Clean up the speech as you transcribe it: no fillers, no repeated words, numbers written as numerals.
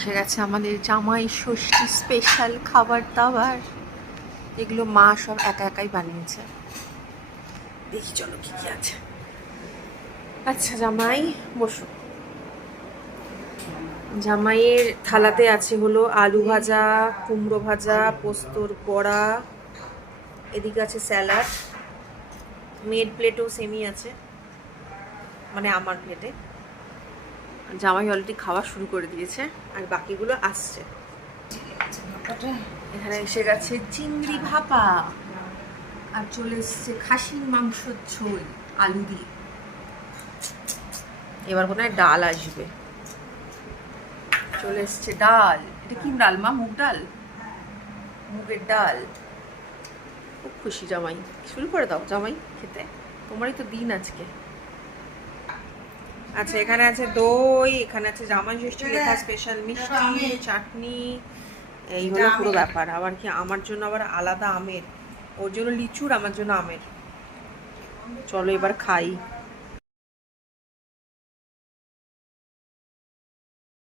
এসে গেছে আমাদের জামাই ষষ্ঠী স্পেশাল খাবার দাবার, এগুলো মা সব একা একাই বানিয়েছে। দেখি চলো কি কি আছে। আচ্ছা জামাই বসো। জামাইয়ের থালাতে আছে হলো আলু ভাজা, কুমড়ো ভাজা, পোস্তর বড়া, এদিকে আছে স্যালাড, মেড প্লেটেও সেমই আছে, মানে আমার প্লেটে। জামাই অলরেডি খাওয়া শুরু করে দিয়েছে আর বাকিগুলো আসছে। এখানে এসে গেছে চিংড়ি ভাপা, আর চলে এসছে খাসির মাংসের ঝোল আলু দিয়ে। এবার মনে হয় ডাল আসবে। চলে এসছে ডাল। এটা কি ডাল মা? মুগ ডাল, মুগের ডাল। খুব খুশি জামাই। শুরু করে দাও জামাই খেতে, তোমারই তো দিন আজকে। আচ্ছা এখানে আছে দই, এখানে আছে জামাই ষষ্ঠী লেখা স্পেশাল মিষ্টি, চাটনি, এই হলো পুরো ব্যাপার। আবার কি আমার জন্য আবার আলাদা আমের, ওর জন্য লিচুর, আমার জন্য আমের। চলো এবার খাই।